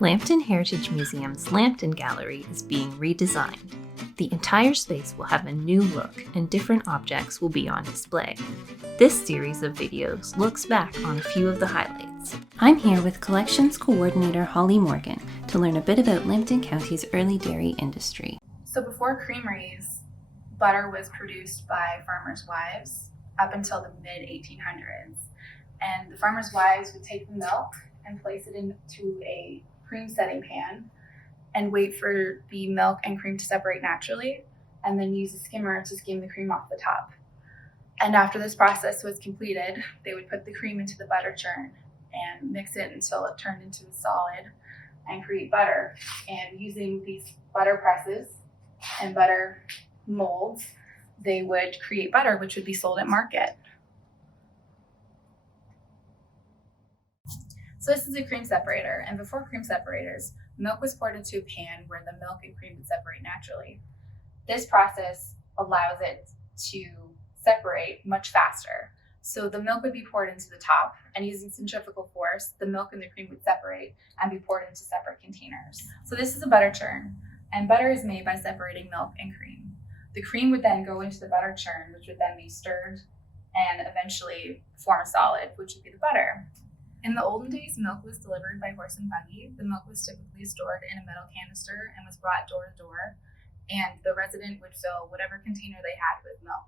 Lambton Heritage Museum's Lambton Gallery is being redesigned. The entire space will have a new look and different objects will be on display. This series of videos looks back on a few of the highlights. I'm here with Collections Coordinator Holly Morgan to learn a bit about Lambton County's early dairy industry. So before creameries, butter was produced by farmers' wives up until the mid-1800s. And the farmers' wives would take the milk and place it into a cream setting pan and wait for the milk and cream to separate naturally, and then use a skimmer to skim the cream off the top. And after this process was completed, they would put the cream into the butter churn and mix it until it turned into a solid and create butter. And using these butter presses and butter molds, they would create butter, which would be sold at market. So this is a cream separator, and before cream separators, milk was poured into a pan where the milk and cream would separate naturally. This process allows it to separate much faster. So the milk would be poured into the top, and using centrifugal force, the milk and the cream would separate and be poured into separate containers. So this is a butter churn, and butter is made by separating milk and cream. The cream would then go into the butter churn, which would then be stirred and eventually form a solid, which would be the butter. In the olden days, milk was delivered by horse and buggy. The milk was typically stored in a metal canister and was brought door to door, and the resident would fill whatever container they had with milk.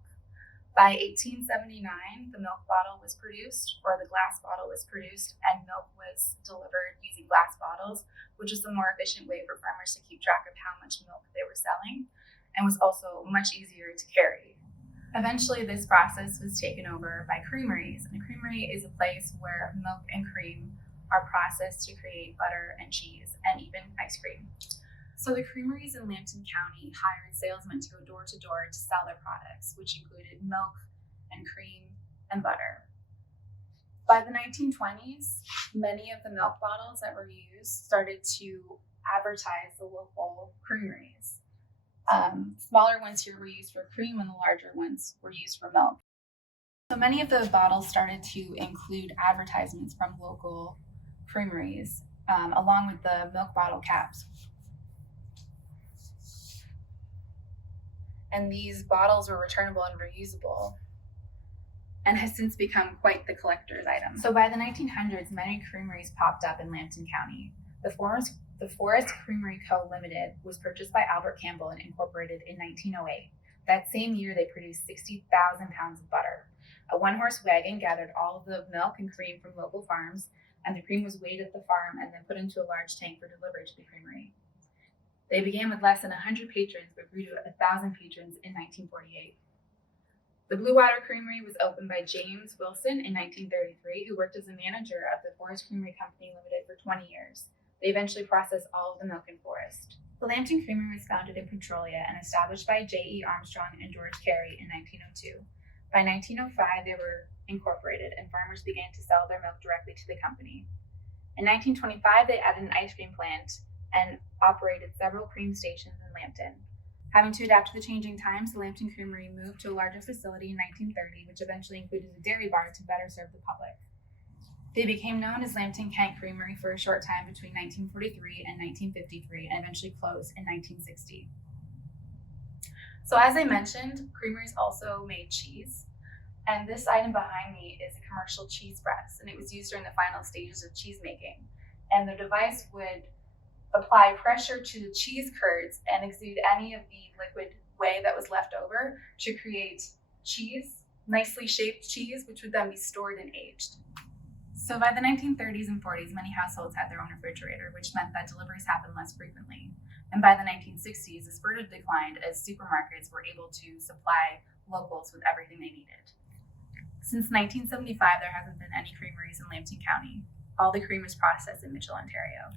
By 1879, the milk bottle was produced, or the glass bottle was produced, and milk was delivered using glass bottles, which was a more efficient way for farmers to keep track of how much milk they were selling, and was also much easier to carry. Eventually, this process was taken over by creameries, and a creamery is a place where milk and cream are processed to create butter and cheese and even ice cream. So the creameries in Lambton County hired salesmen to go door to door to sell their products, which included milk and cream and butter. By the 1920s, many of the milk bottles that were used started to advertise the local creameries. Smaller ones here were used for cream and the larger ones were used for milk. So many of the bottles started to include advertisements from local creameries, along with the milk bottle caps. And these bottles were returnable and reusable and has since become quite the collector's item. So by the 1900s, many creameries popped up in Lambton County. The Forest Creamery Co. Limited was purchased by Albert Campbell and incorporated in 1908. That same year, they produced 60,000 pounds of butter. A one-horse wagon gathered all of the milk and cream from local farms, and the cream was weighed at the farm and then put into a large tank for delivery to the creamery. They began with less than 100 patrons, but grew to 1,000 patrons in 1948. The Blue Water Creamery was opened by James Wilson in 1933, who worked as a manager of the Forest Creamery Company Limited for 20 years. They eventually processed all of the milk in Forest. The Lambton Creamery was founded in Petrolia and established by J.E. Armstrong and George Carey in 1902. By 1905, they were incorporated, and farmers began to sell their milk directly to the company. In 1925, they added an ice cream plant and operated several cream stations in Lambton. Having to adapt to the changing times, the Lambton Creamery moved to a larger facility in 1930, which eventually included a dairy bar to better serve the public. They became known as Lambton Kent Creamery for a short time between 1943 and 1953 and eventually closed in 1960. So as I mentioned, creameries also made cheese. And this item behind me is a commercial cheese press, and it was used during the final stages of cheese making. And the device would apply pressure to the cheese curds and exude any of the liquid whey that was left over to create cheese, nicely shaped cheese, which would then be stored and aged. So by the 1930s and 40s, many households had their own refrigerator, which meant that deliveries happened less frequently. And by the 1960s, this further declined as supermarkets were able to supply locals with everything they needed. Since 1975, there hasn't been any creameries in Lambton County. All the cream is processed in Mitchell, Ontario.